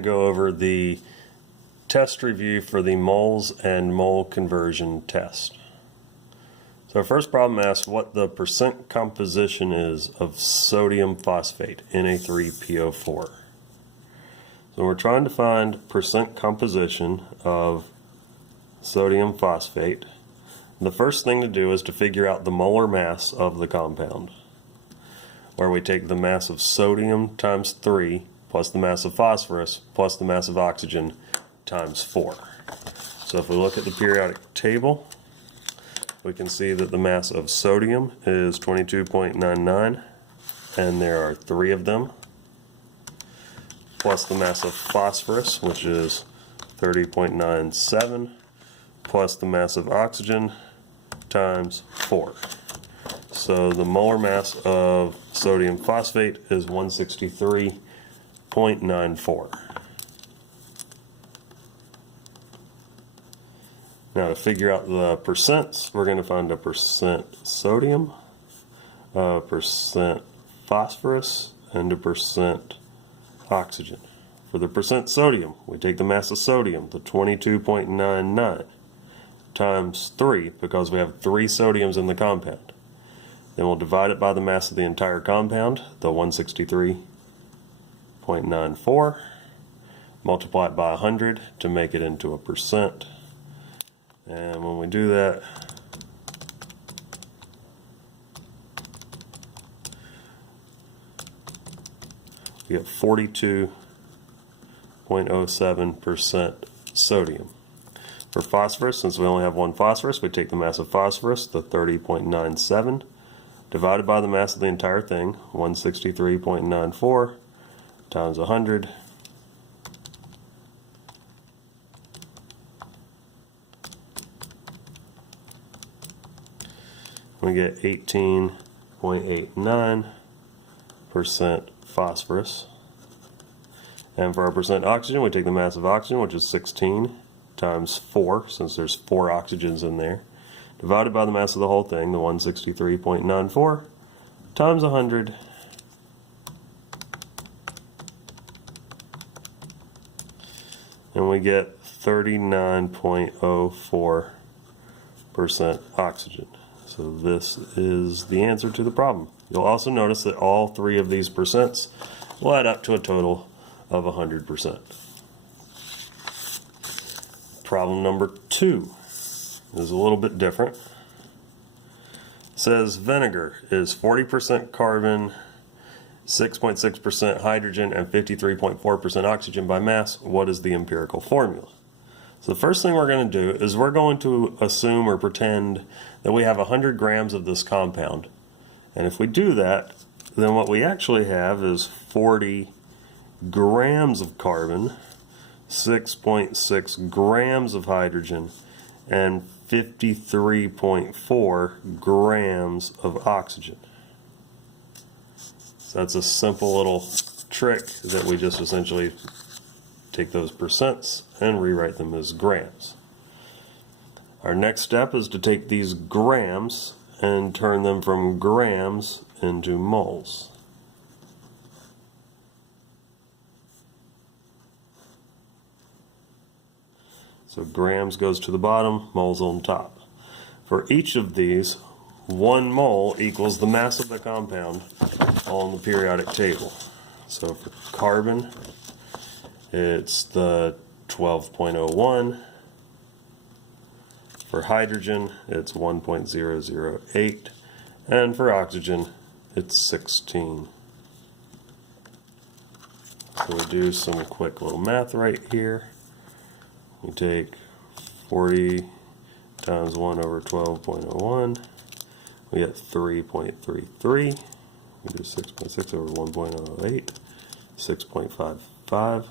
to go over the test review for the moles and mole conversion test. So our first problem asks what the percent composition is of sodium phosphate, Na3PO4. So we're trying to find percent composition of sodium phosphate. The first thing to do is to figure out the molar mass of the compound, where we take the mass of sodium times 3 plus the mass of phosphorus plus the mass of oxygen times 4. So if we look at the periodic table, we can see that the mass of sodium is 22.99, and there are 3 of them, plus the mass of phosphorus, which is 30.97, plus the mass of oxygen times 4. So the molar mass of sodium phosphate is 163.94. Now to figure out the percents, we're going to find a percent sodium, a percent phosphorus, and a percent oxygen. For the percent sodium, we take the mass of sodium, the 22.99, times 3, because we have 3 sodiums in the compound. Then we'll divide it by the mass of the entire compound, the 163.94, multiply it by 100 to make it into a percent. And when we do that, we get 42.07% sodium. For phosphorus, since we only have one phosphorus, we take the mass of phosphorus, the 30.97, divided by the mass of the entire thing, 163.94, times 100. We get 18.89% phosphorus. And for our percent oxygen, we take the mass of oxygen, which is 16, times 4, since there's 4 oxygens in there, divided by the mass of the whole thing, the 163.94, times 100. And we get 39.04% oxygen. So this is the answer to the problem. You'll also notice that all 3 of these percents will add up to a total of 100%. Problem number 2 is a little bit different. It says vinegar is 40% carbon, 6.6% hydrogen, and 53.4% oxygen by mass. What is the empirical formula? So the first thing we're going to do is we're going to assume or pretend that we have 100 grams of this compound. And if we do that, then what we actually have is 40 grams of carbon, 6.6 grams of hydrogen, and 53.4 grams of oxygen. So that's a simple little trick that we just essentially take those percents and rewrite them as grams. Our next step is to take these grams and turn them from grams into moles. So grams goes to the bottom, moles on top. For each of these, 1 mole equals the mass of the compound on the periodic table. So for carbon, it's the 12.01. For hydrogen, it's 1.008. And for oxygen, it's 16. So we do some quick little math right here. We take 40 times 1 over 12.01. We get 3.33. We do 6.6 over 1.08. 6.55.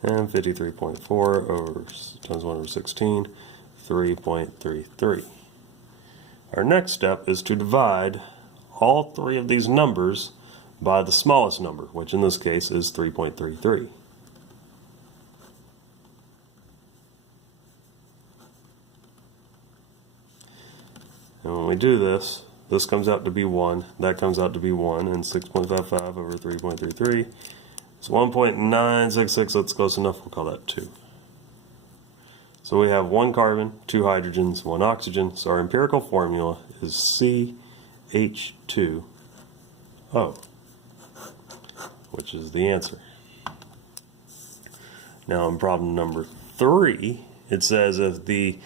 And 53.4 over times 1 over 16, 3.33. Our next step is to divide all 3 of these numbers by the smallest number, which in this case is 3.33. And when we do this, this comes out to be 1, that comes out to be 1, and 6.55 over 3.33 It's 1.966, that's close enough, we'll call that 2. So we have 1 carbon, 2 hydrogens, 1 oxygen, so our empirical formula is CH2O, which is the answer. Now in problem number 3, it says if the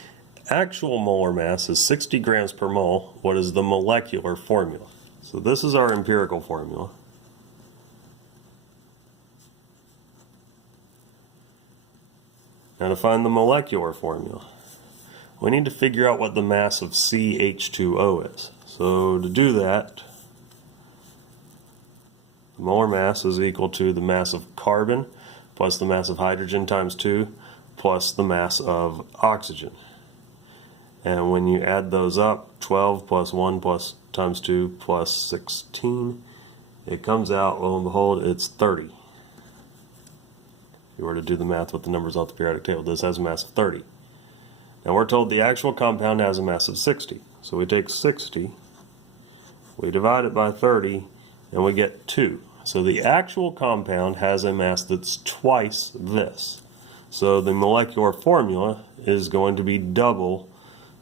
actual molar mass is 60 grams per mole, what is the molecular formula? So this is our empirical formula. Now to find the molecular formula, we need to figure out what the mass of CH2O is. So to do that, the molar mass is equal to the mass of carbon plus the mass of hydrogen times 2 plus the mass of oxygen. And when you add those up, 12 plus 1 plus times 2 plus 16, it comes out, lo and behold, it's 30. If you were to do the math with the numbers off the periodic table, this has a mass of 30. Now we're told the actual compound has a mass of 60. So we take 60, we divide it by 30, and we get 2. So the actual compound has a mass that's twice this. So the molecular formula is going to be double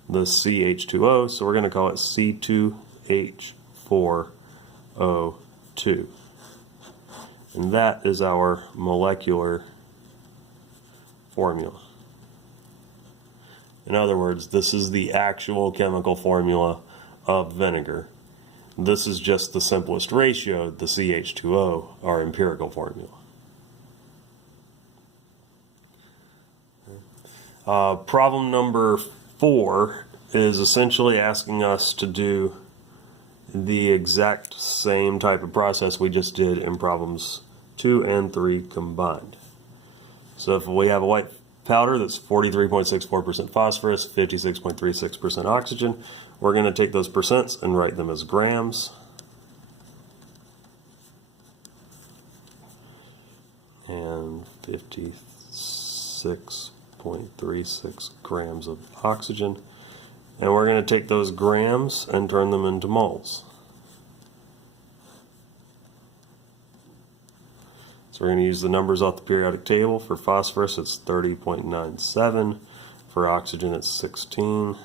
the CH2O, so we're going to call it C2H4O2. And that is our molecular formula. In other words, this is the actual chemical formula of vinegar. This is just the simplest ratio, the CH2O, our empirical formula. Problem number 4 is essentially asking us to do the exact same type of process we just did in problems 2 and 3 combined. So if we have a white powder that's 43.64% phosphorus, 56.36% oxygen, we're going to take those percents and write them as grams. And 56.36 grams of oxygen. And we're going to take those grams and turn them into moles. So we're going to use the numbers off the periodic table. For phosphorus, it's 30.97. For oxygen, it's 16.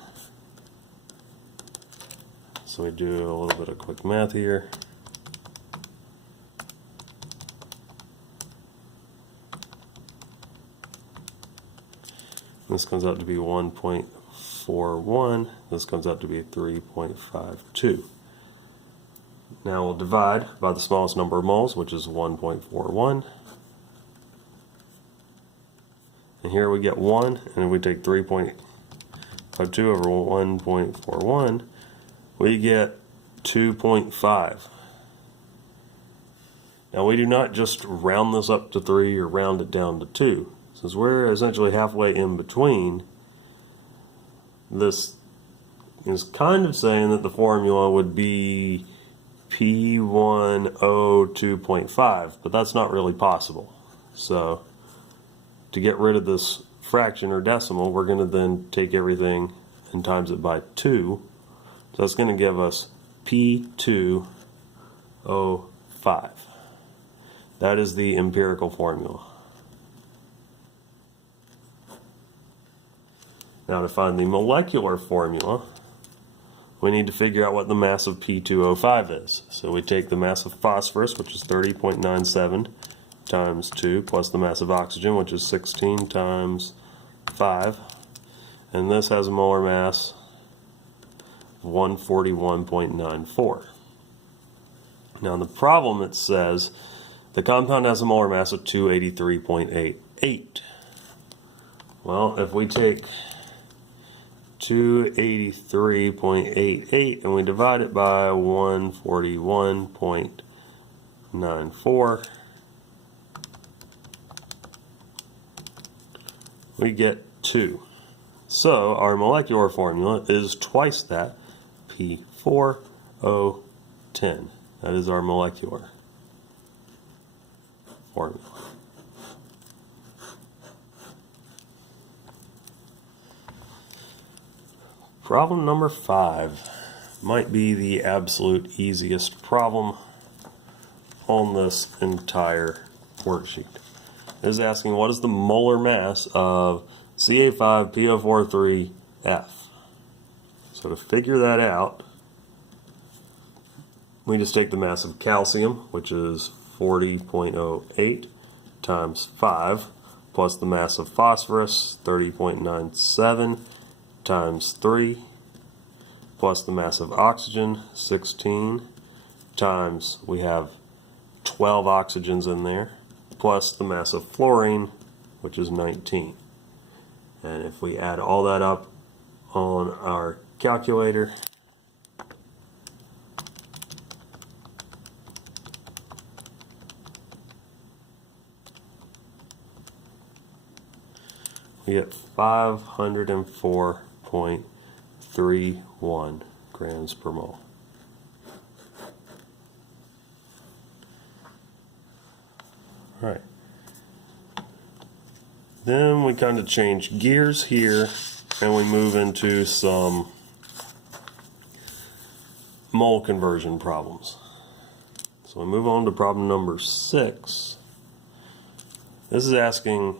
So we do a little bit of quick math here. This comes out to be 1.41. This comes out to be 3.52. Now we'll divide by the smallest number of moles, which is 1.41. And here we get 1, and if we take 3.52 over 1.41, we get 2.5. Now we do not just round this up to 3 or round it down to 2. Since we're essentially halfway in between, this is kind of saying that the formula would be P1O2.5, but that's not really possible. So to get rid of this fraction or decimal, we're going to then take everything and times it by 2. So that's going to give us P2O5. That is the empirical formula. Now to find the molecular formula, we need to figure out what the mass of P2O5 is. So we take the mass of phosphorus, which is 30.97 times 2, plus the mass of oxygen, which is 16 times 5. And this has a molar mass of 141.94. Now in the problem it says the compound has a molar mass of 283.88. Well, if we take 283.88 and we divide it by 141.94, we get 2. So our molecular formula is twice that, P4O10. That is our molecular formula. Problem number 5 might be the absolute easiest problem on this entire worksheet. It is asking what is the molar mass of Ca5PO43F. So to figure that out, we just take the mass of calcium, which is 40.08 times 5, plus the mass of phosphorus, 30.97 times 3, plus the mass of oxygen, 16, times, we have 12 oxygens in there, plus the mass of fluorine, which is 19. And if we add all that up on our calculator, we get 504.31 grams per mole. All right. Then we kind of change gears here and we move into some mole conversion problems. So we move on to problem number 6. This is asking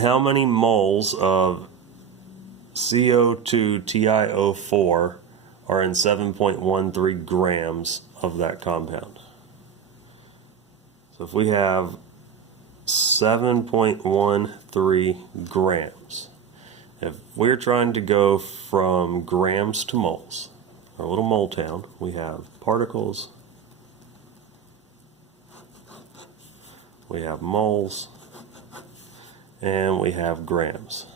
how many moles of CO2TiO4 are in 7.13 grams of that compound. So if we have 7.13 grams, if we're trying to go from grams to moles, our little mole town, we have particles, we have moles, and we have grams.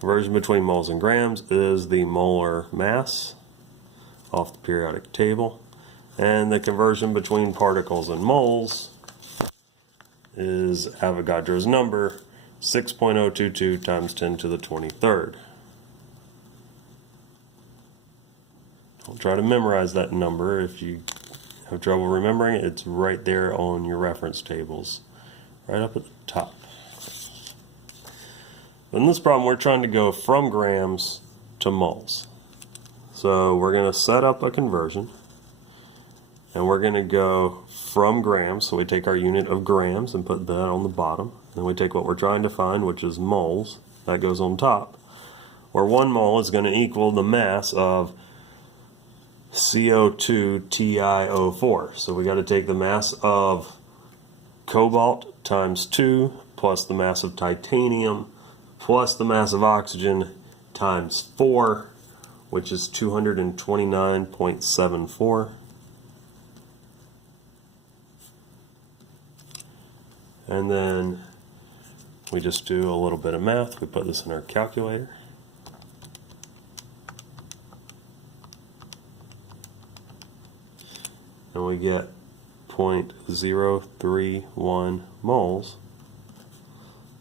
Conversion between moles and grams is the molar mass off the periodic table, and the conversion between particles and moles is Avogadro's number, 6.022 times 10 to the 23rd. Don't try to memorize that number. If you have trouble remembering it, it's right there on your reference tables, right up at the top. In this problem, we're trying to go from grams to moles. So we're going to set up a conversion, and we're going to go from grams. So we take our unit of grams and put that on the bottom. Then we take what we're trying to find, which is moles. That goes on top, where 1 mole is going to equal the mass of CO2TiO4. So we got to take the mass of cobalt times 2 plus the mass of titanium plus the mass of oxygen times 4, which is 229.74. And then we just do a little bit of math. We put this in our calculator. And we get 0.031 moles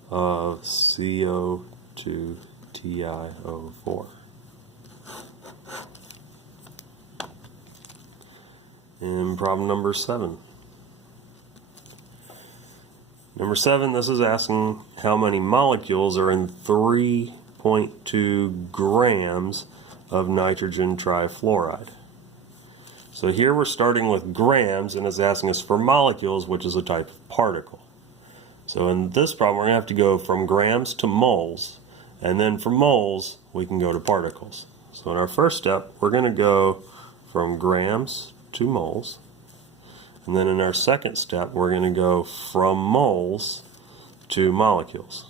of CO2TiO4. In problem number 7. Number 7, this is asking how many molecules are in 3.2 grams of nitrogen trifluoride. So here we're starting with grams, and it's asking us for molecules, which is a type of particle. So in this problem, we're going to have to go from grams to moles, and then from moles, we can go to particles. So in our first step, we're going to go from grams to moles, and then in our second step, we're going to go from moles to molecules.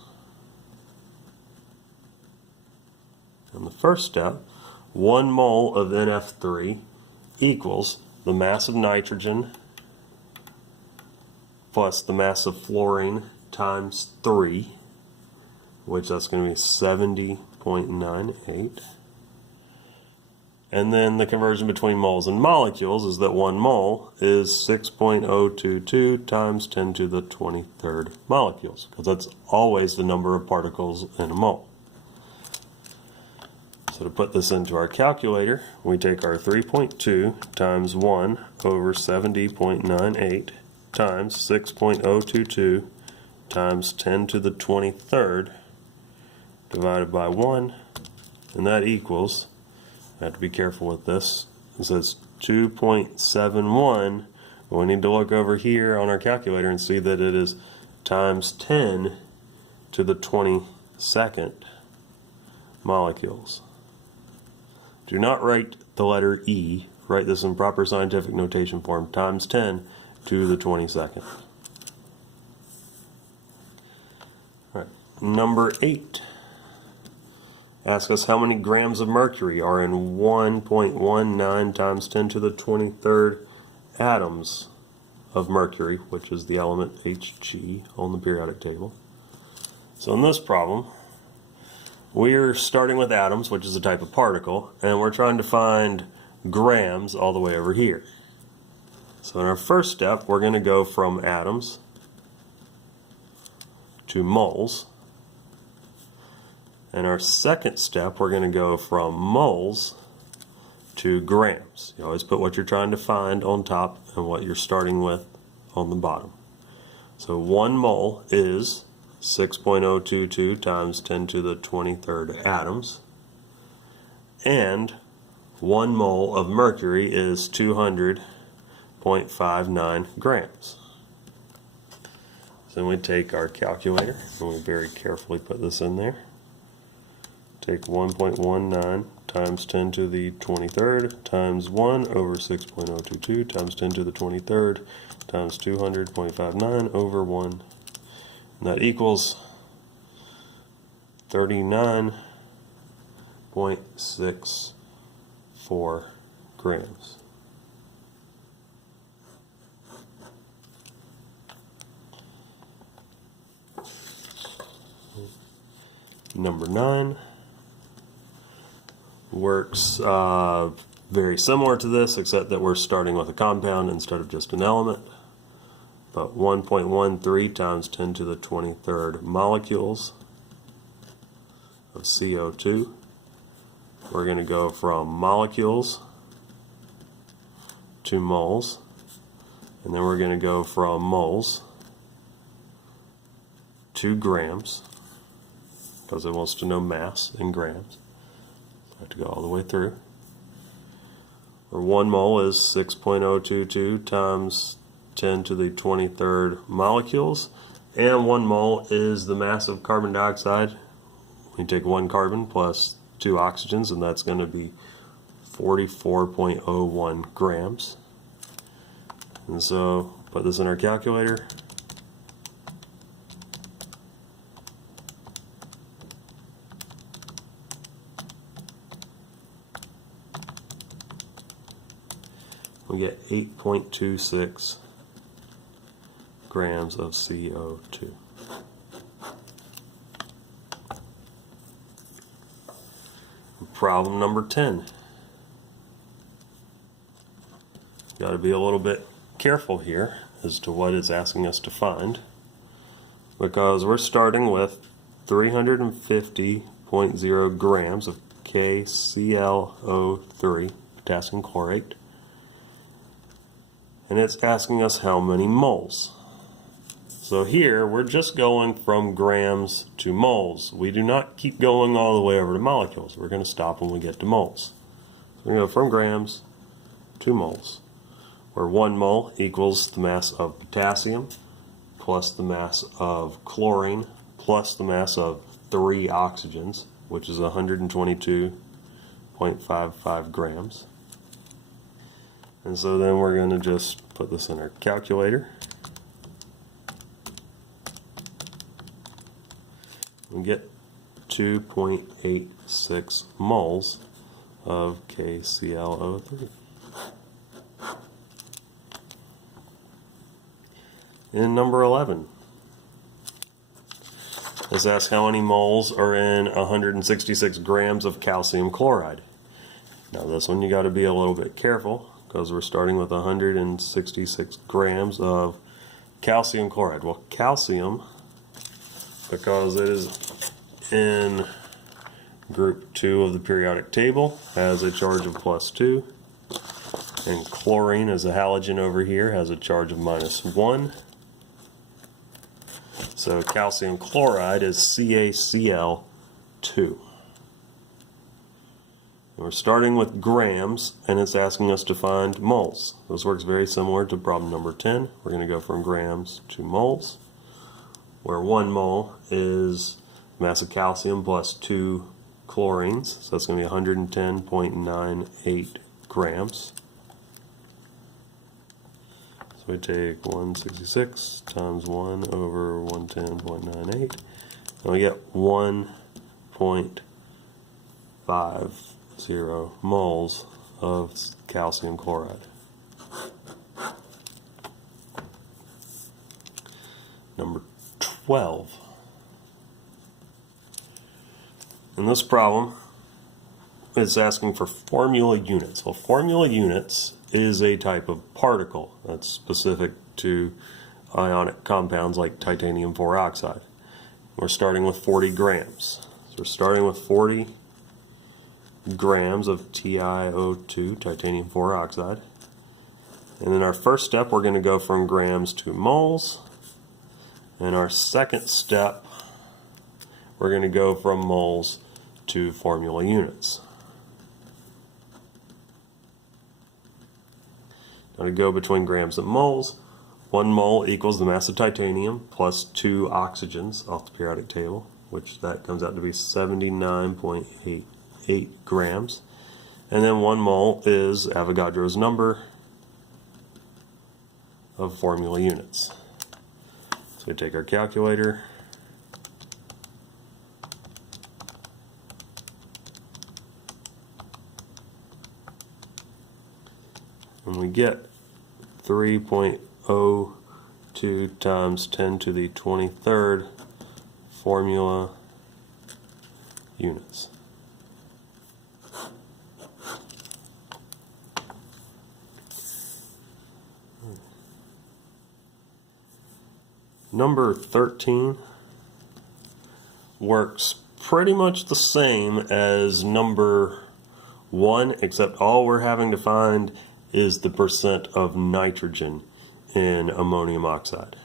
In the first step, 1 mole of NF3 equals the mass of nitrogen plus the mass of fluorine times 3, which that's going to be 70.98. And then the conversion between moles and molecules is that 1 mole is 6.022 times 10 to the 23rd molecules, because that's always the number of particles in a mole. So to put this into our calculator, we take our 3.2 times 1 over 70.98 times 6.022 times 10 to the 23rd divided by 1, and that equals, I have to be careful with this, it says 2.71. We need to look over here on our calculator and see that it is times 10 to the 22nd molecules. Do not write the letter E. Write this in proper scientific notation form, times 10 to the 22nd. All right. Number 8. Ask us how many grams of mercury are in 1.19 times 10 to the 23rd atoms of mercury, which is the element Hg on the periodic table. So in this problem, we're starting with atoms, which is a type of particle, and we're trying to find grams all the way over here. So in our first step, we're going to go from atoms to moles. In our second step, we're going to go from moles to grams. You always put what you're trying to find on top and what you're starting with on the bottom. So 1 mole is 6.022 times 10 to the 23rd atoms, and 1 mole of mercury is 200.59 grams. So then we take our calculator and we very carefully put this in there. Take 1.19 times 10 to the 23rd times 1 over 6.022 times 10 to the 23rd times 200.59 over 1. And that equals 39.64 grams. Number 9 works very similar to this, except that we're starting with a compound instead of just an element. But 1.13 times 10 to the 23rd molecules of CO2. We're going to go from molecules to moles, and then we're going to go from moles to grams, because it wants to know mass in grams. I have to go all the way through. Where 1 mole is 6.022 times 10 to the 23rd molecules, and 1 mole is the mass of carbon dioxide. We take 1 carbon plus 2 oxygens, and that's going to be 44.01 grams. And so put this in our calculator. We get 8.26 grams of CO2. Problem number 10. Got to be a little bit careful here as to what it's asking us to find, because we're starting with 350.0 grams of KClO3, potassium chlorate, and it's asking us how many moles. So here we're just going from grams to moles. We do not keep going all the way over to molecules. We're going to stop when we get to moles. So we're going to go from grams to moles, where 1 mole equals the mass of potassium plus the mass of chlorine plus the mass of 3 oxygens, which is 122.55 grams. And so then we're going to just put this in our calculator. We get 2.86 moles of KClO3. In number 11, this asks how many moles are in 166 grams of calcium chloride. Now this one you got to be a little bit careful, because we're starting with 166 grams of calcium chloride. Well, calcium, because it is in group 2 of the periodic table, has a charge of +2, and chlorine, as a halogen over here, has a charge of -1. So calcium chloride is CaCl2. We're starting with grams, and it's asking us to find moles. This works very similar to problem number 10. We're going to go from grams to moles, where 1 mole is mass of calcium plus 2 chlorines, so that's going to be 110.98 grams. So we take 166 times 1 over 110.98, and we get 1.50 moles of calcium chloride. Number 12. In this problem, it's asking for formula units. Well, formula units is a type of particle that's specific to ionic compounds like titanium 4 oxide. We're starting with 40 grams. So we're starting with 40 grams of TiO2, titanium 4 oxide. And in our first step, we're going to go from grams to moles. In our second step, we're going to go from moles to formula units. Now to go between grams and moles, 1 mole equals the mass of titanium plus 2 oxygens off the periodic table, which that comes out to be 79.88 grams. And then 1 mole is Avogadro's number of formula units. So we take our calculator, and we get 3.02 times 10 to the 23rd formula units. Number 13 works pretty much the same as number 1, except all we're having to find is the percent of nitrogen in ammonium oxide.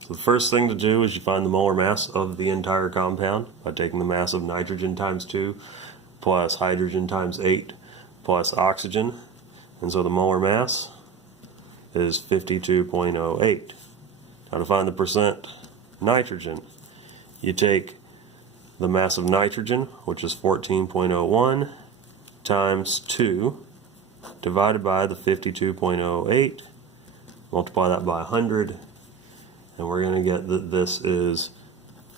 So the first thing to do is you find the molar mass of the entire compound by taking the mass of nitrogen times 2 plus hydrogen times 8 plus oxygen. And so the molar mass is 52.08. Now to find the percent nitrogen, you take the mass of nitrogen, which is 14.01, times 2, divided by the 52.08, multiply that by 100, and we're going to get that this is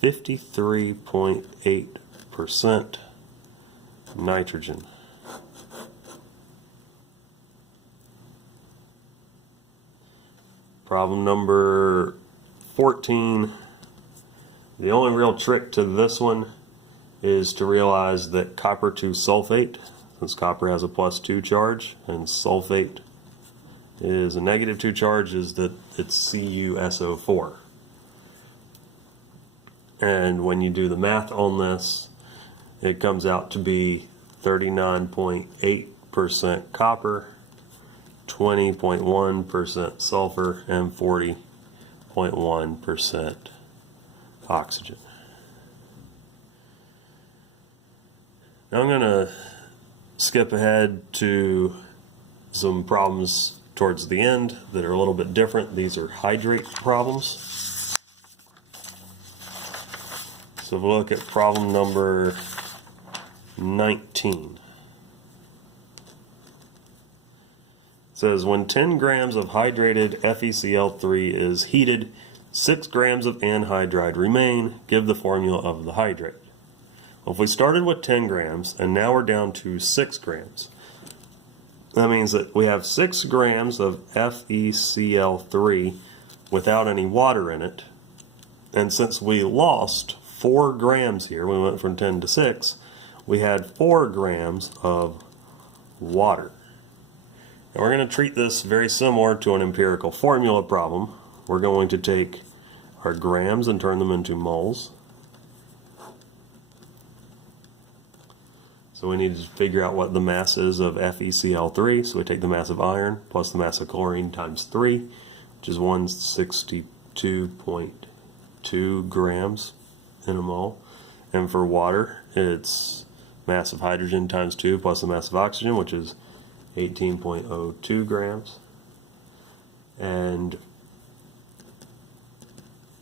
53.8% nitrogen. Problem number 14. The only real trick to this one is to realize that copper to sulfate, since copper has a +2 charge and sulfate is a -2 charge, is that it's CuSO4. And when you do the math on this, it comes out to be 39.8% copper, 20.1% sulfur, and 40.1% oxygen. Now I'm going to skip ahead to some problems towards the end that are a little bit different. These are hydrate problems. So we'll look at problem number 19. It says when 10 grams of hydrated FeCl3 is heated, 6 grams of anhydride remain. Give the formula of the hydrate. Well, if we started with 10 grams and now we're down to 6 grams, that means that we have 6 grams of FeCl3 without any water in it. And since we lost 4 grams here, we went from 10 to 6, we had 4 grams of water. And we're going to treat this very similar to an empirical formula problem. We're going to take our grams and turn them into moles. So we need to figure out what the mass is of FeCl3. So we take the mass of iron plus the mass of chlorine times 3, which is 162.2 grams in a mole. And for water, it's mass of hydrogen times 2 plus the mass of oxygen, which is 18.02 grams. And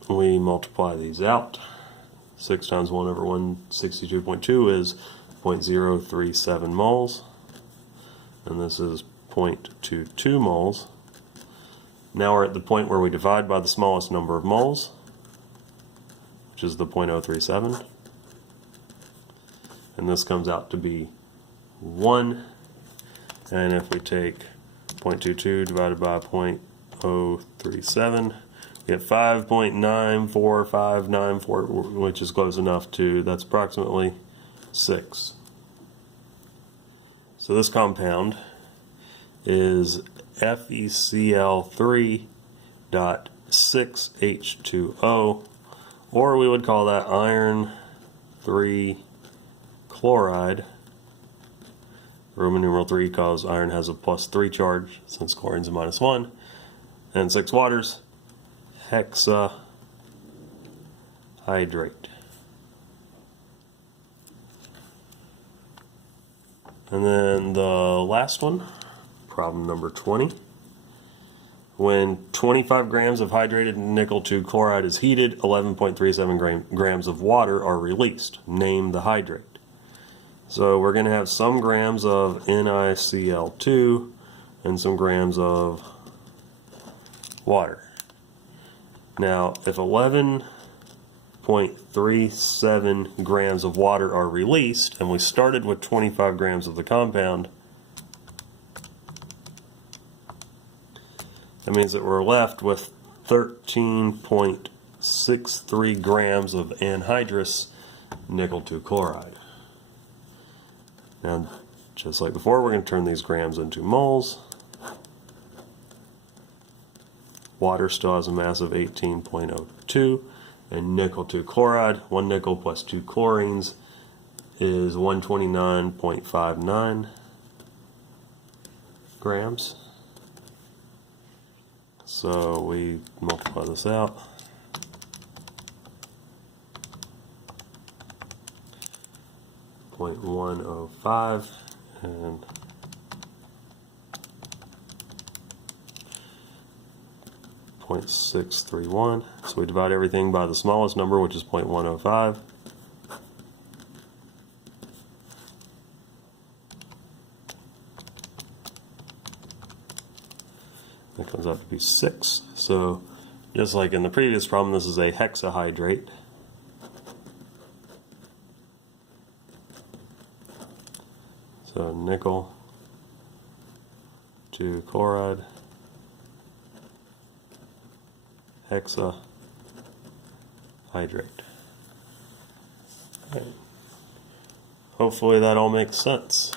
we multiply these out. 6 times 1 over 162.2 is 0.037 moles. And this is 0.22 moles. Now we're at the point where we divide by the smallest number of moles, which is the 0.037. And this comes out to be 1. And if we take 0.22 divided by 0.037, we get 5.94594, which is close enough to, that's approximately 6. So this compound is FeCl3.6H2O, or we would call that iron 3 chloride. Roman numeral 3 because iron has a +3 charge since chlorine's a -1, and 6 waters, hexahydrate. And then the last one, problem number 20. When 25 grams of hydrated nickel 2 chloride is heated, 11.37 grams of water are released. Name the hydrate. So we're going to have some grams of NiCl2 and some grams of water. Now, if 11.37 grams of water are released, and we started with 25 grams of the compound, that means that we're left with 13.63 grams of anhydrous nickel 2 chloride. Now, just like before, we're going to turn these grams into moles. Water still has a mass of 18.02, and nickel 2 chloride, 1 nickel plus 2 chlorines, is 129.59 grams. So we multiply this out. .105 and .631. So we divide everything by the smallest number, which is 0.105. That comes out to be 6. So just like in the previous problem, this is a hexahydrate. So nickel 2 chloride, hexahydrate. Hopefully that all makes sense.